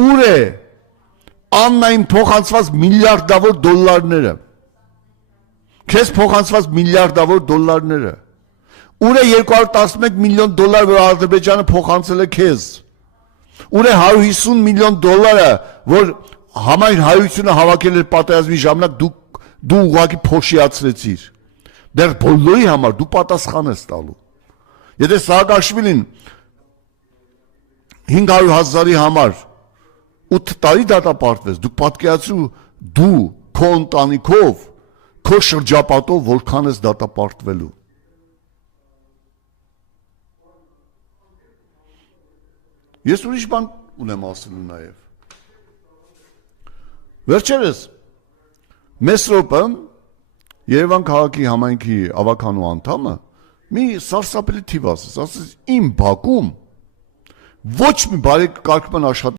Ուր է Աննային փոխանցված միլիարդավոր դոլարները։ Քեզ փոխանցված միլիարդավոր դոլարները։ Ուր է 211 միլիոն դոլար, որ Ադրբեջանը փոխանցել է քեզ։ Ուր է 150 միլիոն դոլարը, որ համայն հայությունը հավաքել էր պատերազմի ժամանակ, դու ուղղակի փոշիացրեցիր։ Դեռ բոլորի համար դու պատասխան ես տալու։ Եթե Սաակաշվիլին 500,000-ի համար 8 տարի դատապարտվեց, դու պատկերացրու դու քո ընտանիքով, քո շրջապատով որքան ես դատապարտվելու։ Ես ուրիշ բան ունեմ ասելու նաև։ Վերջերս Մեսրոպը Երևան քաղաքի համայնքի ավականու անդամը մի սարսափելի թիվ ասաց, իմ բակում ոչ մի բարեկարգման աշխատանք